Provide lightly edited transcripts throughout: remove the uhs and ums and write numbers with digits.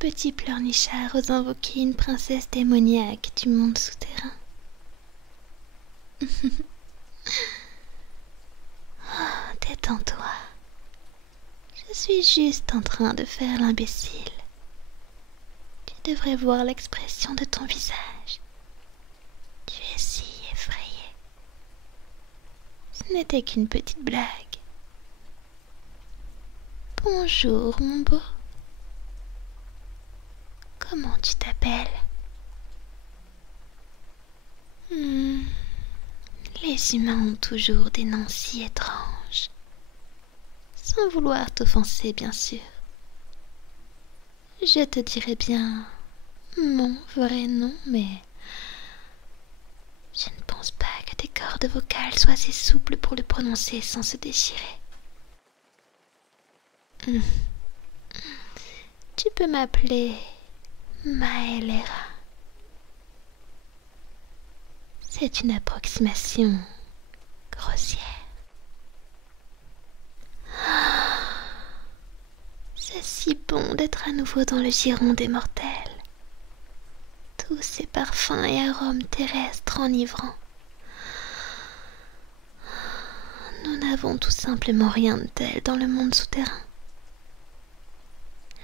petit pleurnichard ose invoquer une princesse démoniaque du monde souterrain. Oh, détends-toi. Je suis juste en train de faire l'imbécile. Tu devrais voir l'expression de ton visage. Tu es si effrayé. Ce n'était qu'une petite blague. Bonjour, mon beau. Comment tu t'appelles? Les humains ont toujours des noms si étranges. Sans vouloir t'offenser, bien sûr. Je te dirais bien mon vrai nom, mais je ne pense pas que tes cordes vocales soient assez souples pour le prononcer sans se déchirer. Tu peux m'appeler Maelera. C'est une approximation grossière. C'est si bon d'être à nouveau dans le giron des mortels. Tous ces parfums et arômes terrestres enivrants. Nous n'avons tout simplement rien de tel dans le monde souterrain.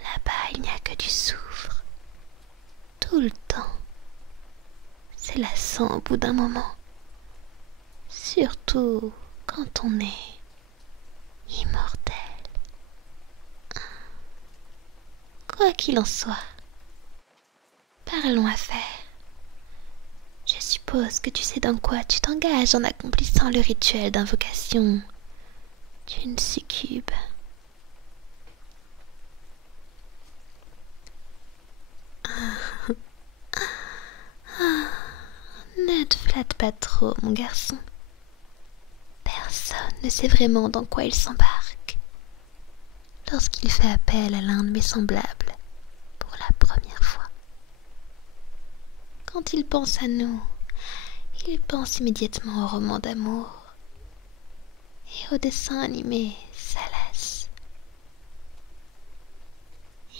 Là-bas, il n'y a que du soufre. Tout le temps. C'est lassant au bout d'un moment. Surtout quand on est immortel. Quoi qu'il en soit, parlons affaires. Je suppose que tu sais dans quoi tu t'engages en accomplissant le rituel d'invocation d'une succube. Ne te flatte pas trop, mon garçon. Personne ne sait vraiment dans quoi il s'embarque lorsqu'il fait appel à l'un de mes semblables pour la première fois. Quand il pense à nous, il pense immédiatement au roman d'amour et au dessin animé Salace.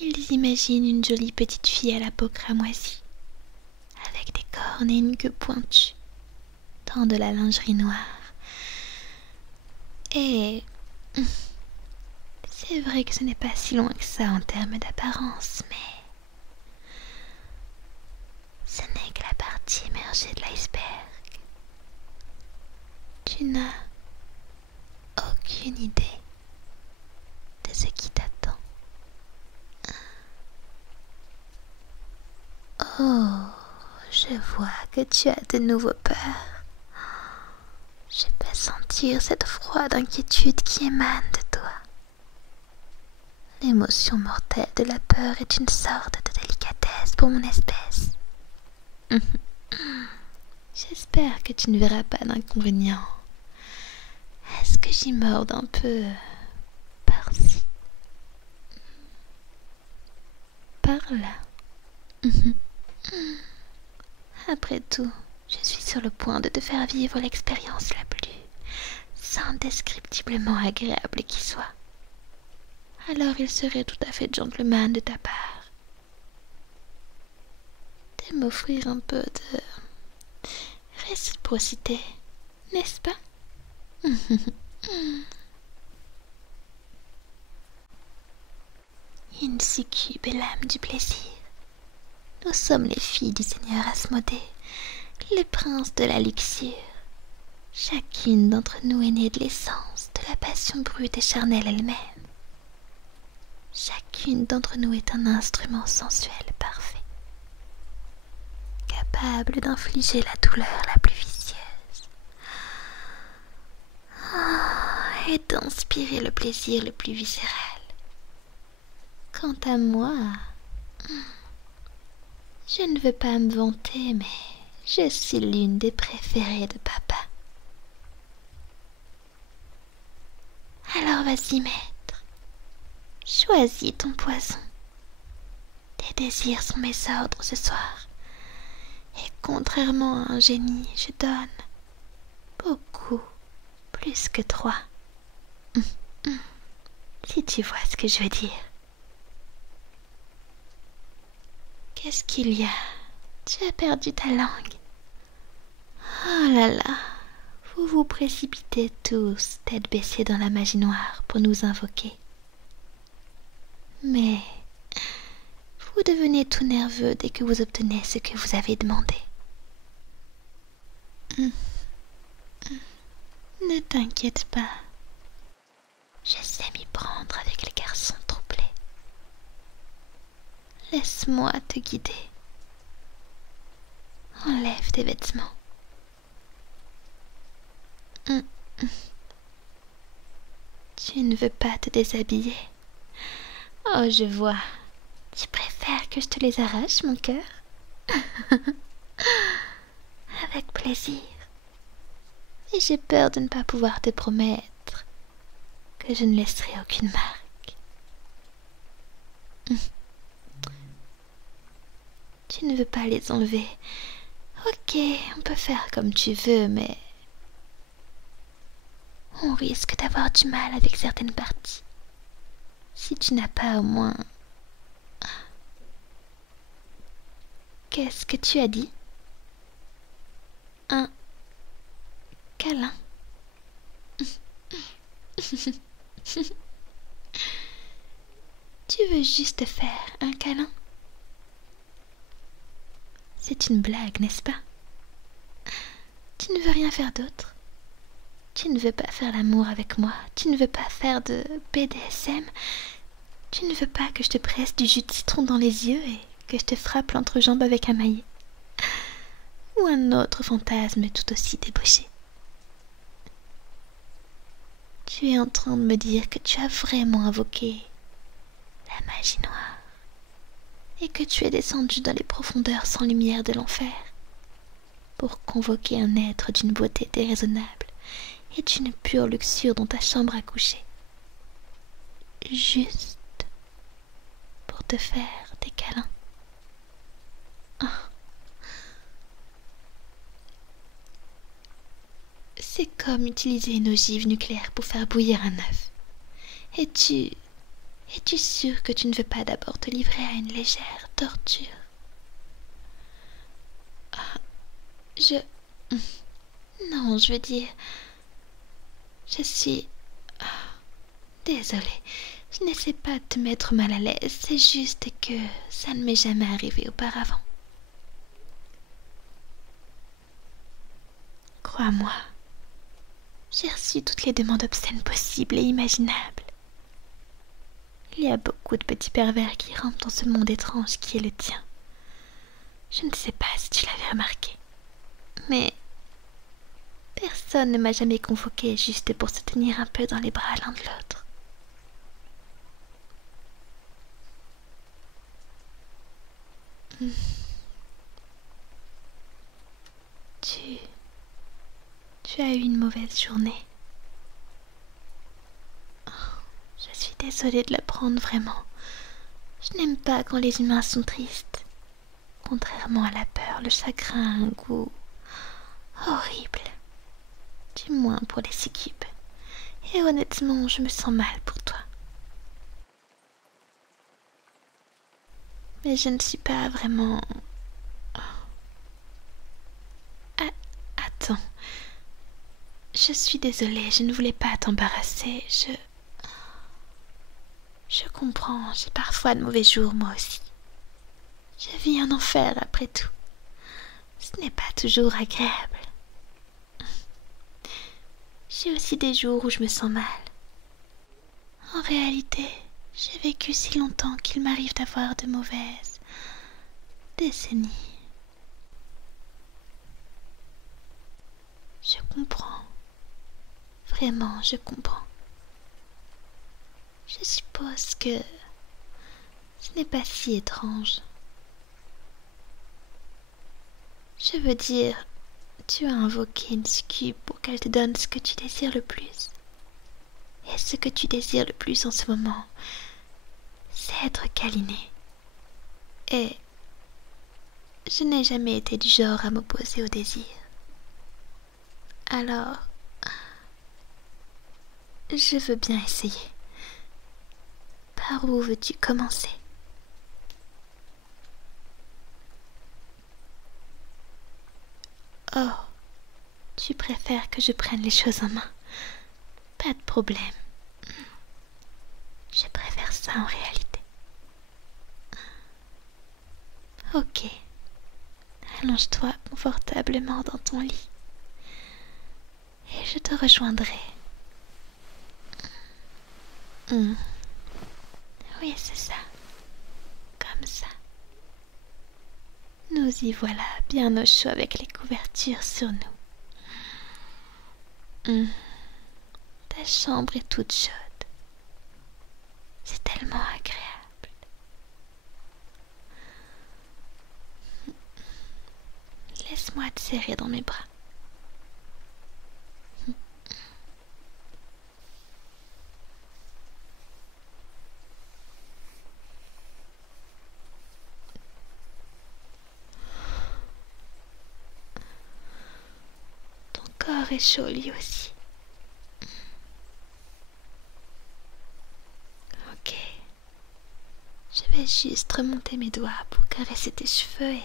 Ils imaginent une jolie petite fille à la peau cramoisie, avec des cornes et une queue pointue, dans de la lingerie noire. Et c'est vrai que ce n'est pas si loin que ça en termes d'apparence, mais ce n'est que la partie émergée de l'iceberg. Tu n'as aucune idée de ce qui t'attend. Oh, je vois que tu as de nouveau peur. Je peux sentir cette froide inquiétude qui émane de toi. L'émotion mortelle de la peur est une sorte de délicatesse pour mon espèce. J'espère que tu ne verras pas d'inconvénient. Est-ce que j'y morde un peu par-ci, par-là? Après tout, je suis sur le point de te faire vivre l'expérience la plus indescriptiblement agréable qui soit. Alors il serait tout à fait gentleman de ta part de m'offrir un peu de réciprocité, n'est-ce pas? Une succube est l'âme du plaisir. Nous sommes les filles du seigneur Asmodée, le prince de la luxure. Chacune d'entre nous est née de l'essence de la passion brute et charnelle elle-même. Chacune d'entre nous est un instrument sensuel parfait, capable d'infliger la douleur la plus vicieuse et d'inspirer le plaisir le plus viscéral. Quant à moi, je ne veux pas me vanter, mais je suis l'une des préférées de papa. Alors vas-y, maître, choisis ton poison. Tes désirs sont mes ordres ce soir, et contrairement à un génie, je donne beaucoup plus que 3. Si tu vois ce que je veux dire. Qu'est-ce qu'il y a? Tu as perdu ta langue. Oh là là, vous vous précipitez tous, tête baissée dans la magie noire, pour nous invoquer. Mais vous devenez tout nerveux dès que vous obtenez ce que vous avez demandé. Ne t'inquiète pas. Je sais m'y prendre avec les garçons troublés. Laisse-moi te guider. Enlève tes vêtements. Tu ne veux pas te déshabiller. Oh, je vois. Tu préfères que je te les arrache, mon cœur? Avec plaisir. Et j'ai peur de ne pas pouvoir te promettre que je ne laisserai aucune marque. Tu ne veux pas les enlever. Ok, on peut faire comme tu veux, mais on risque d'avoir du mal avec certaines parties. Si tu n'as pas au moins... Qu'est-ce que tu as dit? Un câlin. Tu veux juste faire un câlin? C'est une blague, n'est-ce pas? Tu ne veux rien faire d'autre? Tu ne veux pas faire l'amour avec moi? Tu ne veux pas faire de BDSM? Tu ne veux pas que je te presse du jus de citron dans les yeux et que je te frappe l'entrejambe avec un maillet? Ou un autre fantasme tout aussi débauché? Tu es en train de me dire que tu as vraiment invoqué la magie noire et que tu es descendu dans les profondeurs sans lumière de l'enfer pour convoquer un être d'une beauté déraisonnable et d'une pure luxure dans ta chambre à coucher, juste pour te faire des câlins. Oh. C'est comme utiliser une ogive nucléaire pour faire bouillir un œuf. Es-tu sûr que tu ne veux pas d'abord te livrer à une légère torture? Non, je veux dire... Je suis... Désolée, je n'essaie pas de te mettre mal à l'aise, c'est juste que ça ne m'est jamais arrivé auparavant. Crois-moi, j'ai reçu toutes les demandes obscènes possibles et imaginables. Il y a beaucoup de petits pervers qui rampent dans ce monde étrange qui est le tien. Je ne sais pas si tu l'avais remarqué, mais personne ne m'a jamais convoqué juste pour se tenir un peu dans les bras l'un de l'autre. Tu as eu une mauvaise journée. Oh, je suis désolée de l'apprendre vraiment. Je n'aime pas quand les humains sont tristes. Contrairement à la peur, le chagrin a un goût horrible. Du moins pour les succubes. Et honnêtement, je me sens mal pour toi. Mais je ne suis pas vraiment... Attends. Je suis désolée, je ne voulais pas t'embarrasser. Je comprends, j'ai parfois de mauvais jours, moi aussi. Je vis un enfer après tout. Ce n'est pas toujours agréable. J'ai aussi des jours où je me sens mal. En réalité, j'ai vécu si longtemps qu'il m'arrive d'avoir de mauvaises décennies. Je comprends. Vraiment, je comprends. Je suppose que ce n'est pas si étrange. Je veux dire, tu as invoqué une succube pour qu'elle te donne ce que tu désires le plus. Et ce que tu désires le plus en ce moment, c'est être câliné. Et je n'ai jamais été du genre à m'opposer au désir. Alors, je veux bien essayer. Par où veux-tu commencer? Oh, tu préfères que je prenne les choses en main? Pas de problème. Je préfère ça en réalité. Ok. Allonge-toi confortablement dans ton lit. Et je te rejoindrai. Oui, c'est ça. Comme ça. Nous y voilà, bien au chaud avec les couvertures sur nous. Ta chambre est toute chaude. C'est tellement agréable. Laisse-moi te serrer dans mes bras. Ton corps est chaud lui aussi. Ok. Je vais juste remonter mes doigts pour caresser tes cheveux et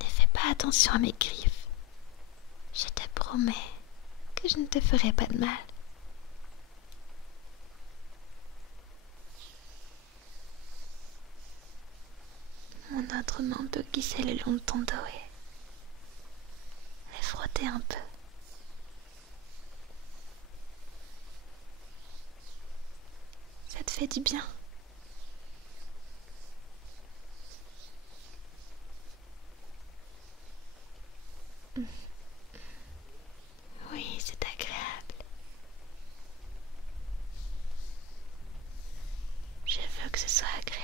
ne fais pas attention à mes griffes. Je te promets que je ne te ferai pas de mal. Mon autre main peut glisser le long de ton dos et frotter un peu. Ça te fait du bien. Oui, c'est agréable. Je veux que ce soit agréable.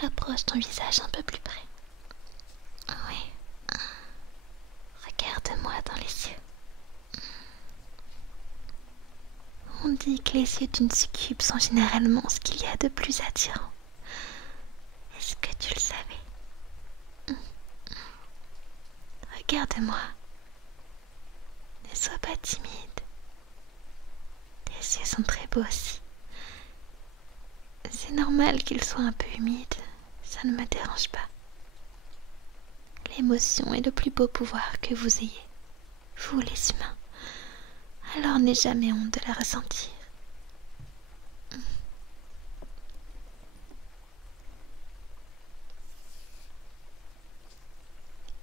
Rapproche ton visage un peu plus près. Oui. Regarde-moi dans les yeux. On dit que les yeux d'une succube sont généralement ce qu'il y a de plus attirant. Est-ce que tu le savais? Regarde-moi. Ne sois pas timide. Tes yeux sont très beaux aussi. C'est normal qu'ils soient un peu humides. Ça ne me dérange pas. L'émotion est le plus beau pouvoir que vous ayez, vous les humains. Alors n'aie jamais honte de la ressentir.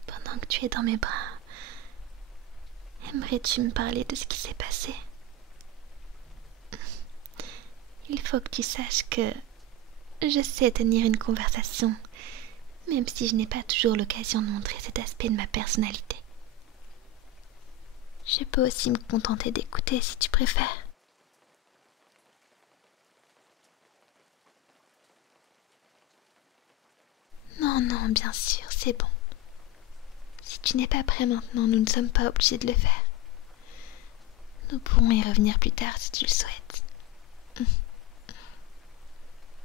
Pendant que tu es dans mes bras, aimerais-tu me parler de ce qui s'est passé? Il faut que tu saches que je sais tenir une conversation, même si je n'ai pas toujours l'occasion de montrer cet aspect de ma personnalité. Je peux aussi me contenter d'écouter si tu préfères. Non, non, bien sûr, c'est bon. Si tu n'es pas prêt maintenant, nous ne sommes pas obligés de le faire. Nous pourrons y revenir plus tard si tu le souhaites.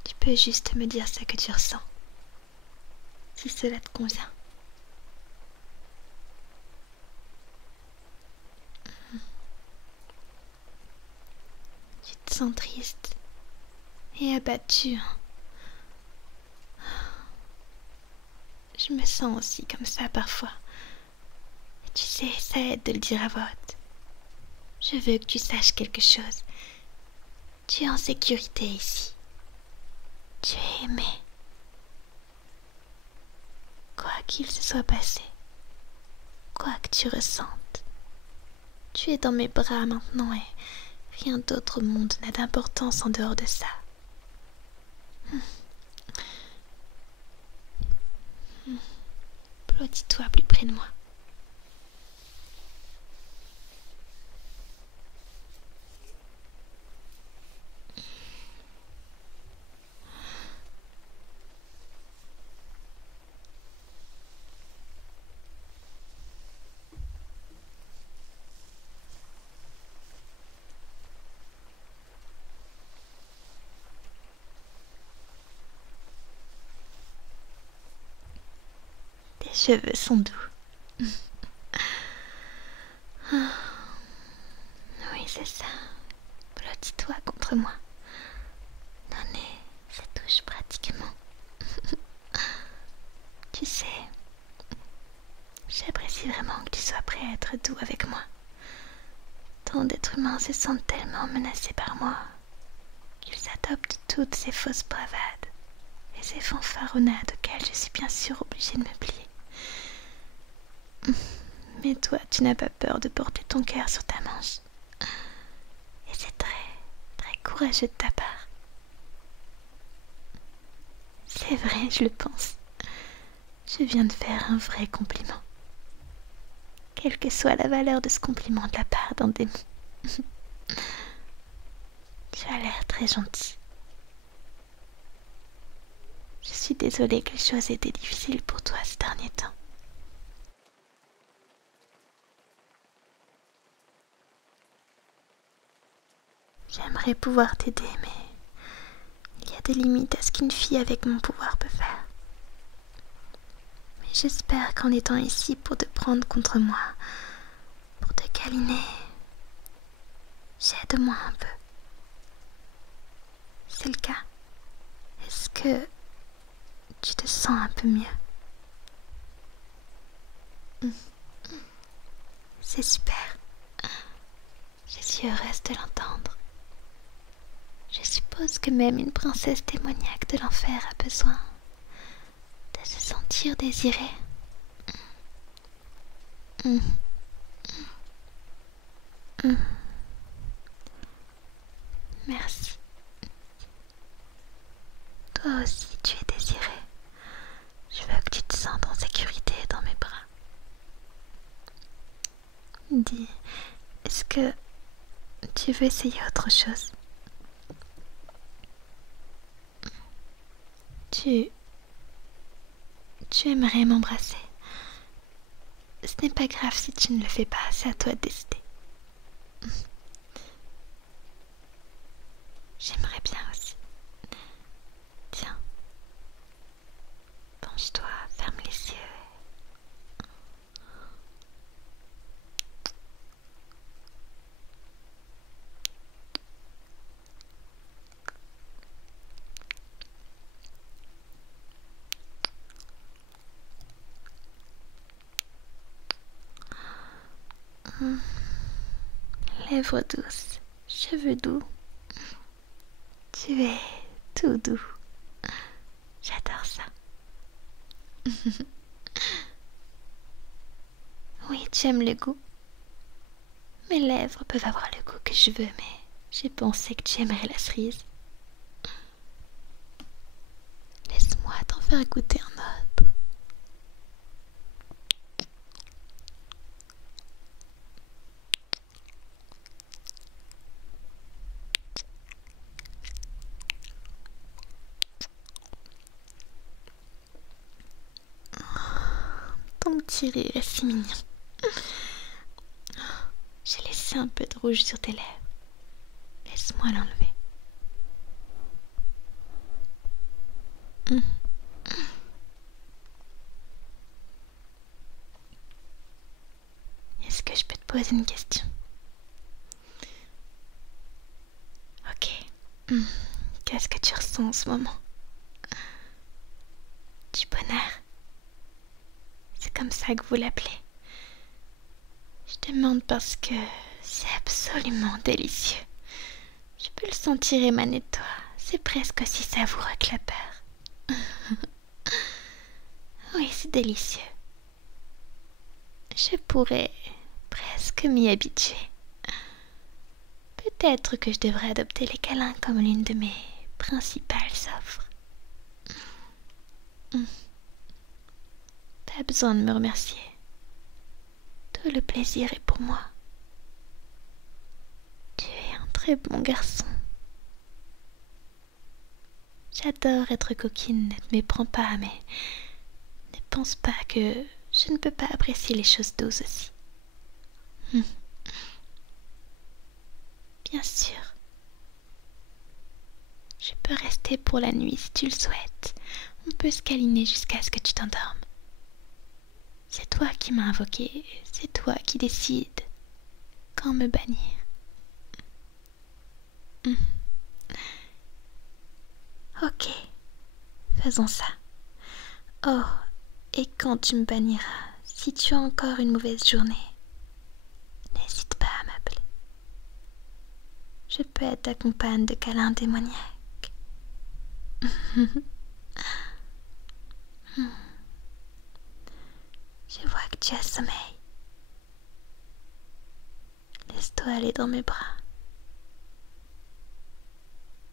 Tu peux juste me dire ce que tu ressens, si cela te convient. Tu te sens triste et abattu. Je me sens aussi comme ça parfois. Et tu sais, ça aide de le dire à voix haute. Je veux que tu saches quelque chose. Tu es en sécurité ici. Tu es aimé. Quoi qu'il se soit passé, quoi que tu ressentes, tu es dans mes bras maintenant et rien d'autre au monde n'a d'importance en dehors de ça. Blottis-toi plus près de moi. Tes cheveux sont doux. Oui, c'est ça. Blottis-toi contre moi. Donner ces touches pratiquement. Tu sais, j'apprécie vraiment que tu sois prêt à être doux avec moi. Tant d'êtres humains se sentent tellement menacés par moi qu'ils adoptent toutes ces fausses bravades et ces fanfaronnades auxquelles je suis bien sûr obligée de me plier. Mais toi, tu n'as pas peur de porter ton cœur sur ta manche. Et c'est très, très courageux de ta part. C'est vrai, je le pense. Je viens de faire un vrai compliment. Quelle que soit la valeur de ce compliment de la part d'un démon. Tu as l'air très gentil. Je suis désolée que les choses aient été difficiles pour toi ces derniers temps. J'aimerais pouvoir t'aider, mais il y a des limites à ce qu'une fille avec mon pouvoir peut faire. Mais j'espère qu'en étant ici pour te prendre contre moi, pour te câliner, j'aide au moins un peu. C'est le cas. Est-ce que tu te sens un peu mieux? C'est super. Je suis heureuse de l'entendre. Je suppose que même une princesse démoniaque de l'enfer a besoin de se sentir désirée. Merci. Toi aussi, tu es désirée. Je veux que tu te sentes en sécurité dans mes bras. Dis, est-ce que tu veux essayer autre chose? Tu aimerais m'embrasser? Ce n'est pas grave si tu ne le fais pas, c'est à toi de décider. J'aimerais bien aussi. Tiens, penche-toi, ferme les yeux. Lèvres douces, cheveux doux. Tu es tout doux. J'adore ça. Oui, tu aimes le goût. Mes lèvres peuvent avoir le goût que je veux, mais j'ai pensé que tu aimerais la cerise. Laisse-moi t'en faire goûter un autre. Ton petit rire est si mignon. J'ai laissé un peu de rouge sur tes lèvres. Laisse-moi l'enlever. Est-ce que je peux te poser une question? Ok. Qu'est-ce que tu ressens en ce moment? Du bonheur. C'est comme ça que vous l'appelez. Je demande parce que c'est absolument délicieux. Je peux le sentir émaner de toi. C'est presque aussi savoureux que la peur. Oui, c'est délicieux. Je pourrais presque m'y habituer. Peut-être que je devrais adopter les câlins comme l'une de mes principales offres. Pas besoin de me remercier. Tout le plaisir est pour moi. Tu es un très bon garçon. J'adore être coquine, ne te méprends pas, mais ne pense pas que je ne peux pas apprécier les choses douces aussi. Bien sûr. Je peux rester pour la nuit si tu le souhaites. On peut se câliner jusqu'à ce que tu t'endormes. C'est toi qui m'as invoqué, c'est toi qui décides quand me bannir. Ok, faisons ça. Oh, et quand tu me banniras, si tu as encore une mauvaise journée, n'hésite pas à m'appeler. Je peux être ta compagne de câlin démoniaque. Je vois que tu as sommeil. Laisse-toi aller dans mes bras.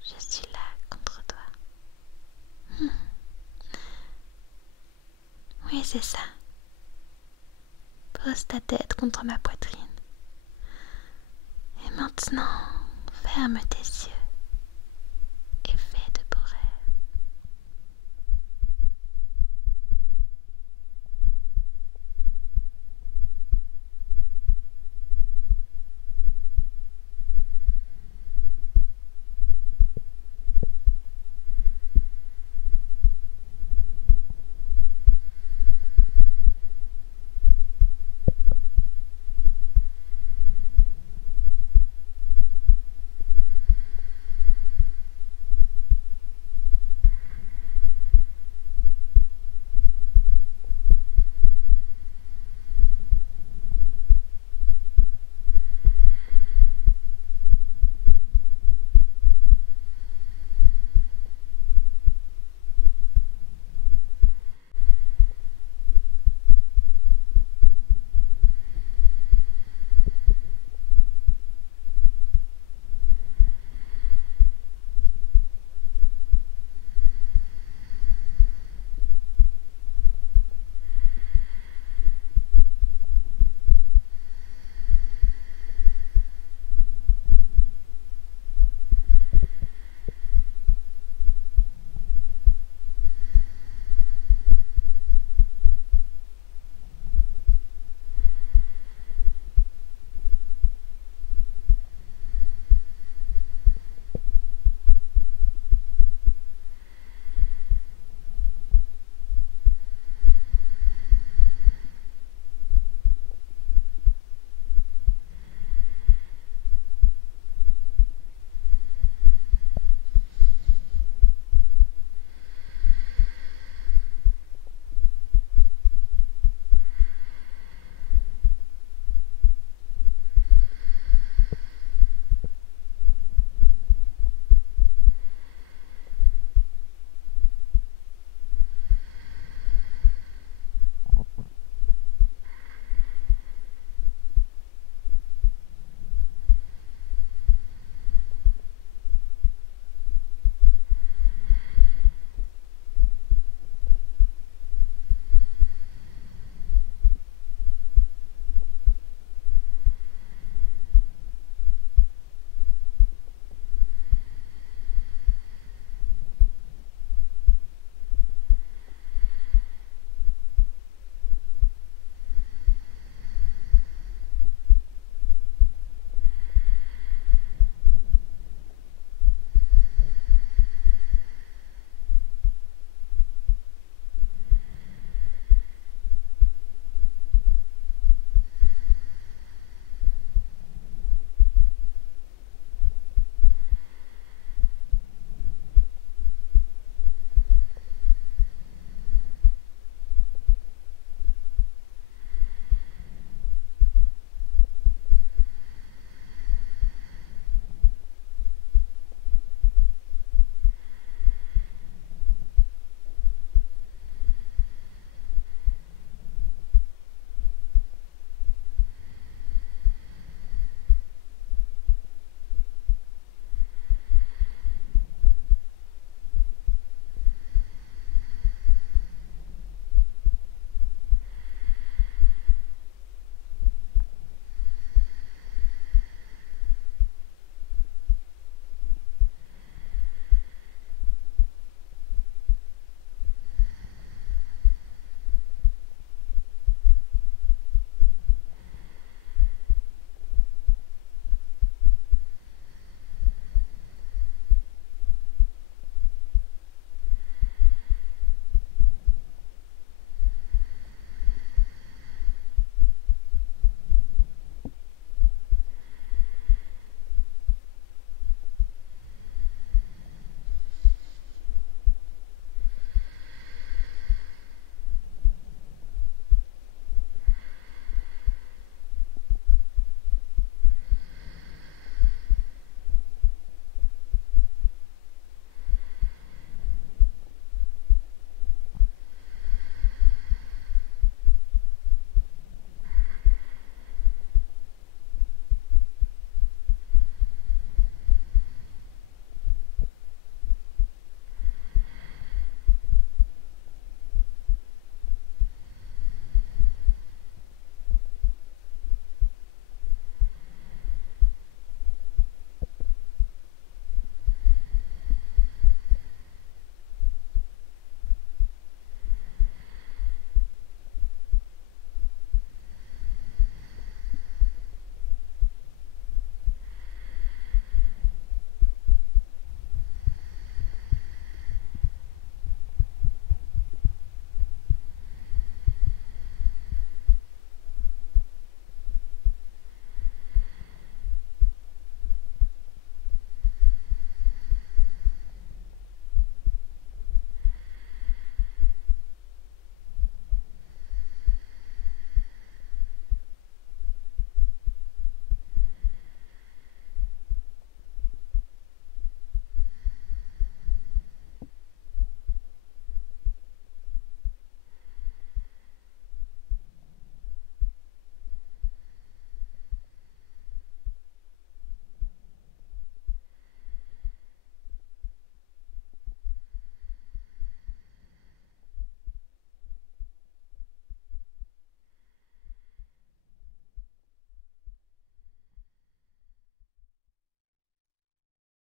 Je suis là contre toi. Oui, c'est ça. Pose ta tête contre ma poitrine. Et maintenant, ferme tes yeux.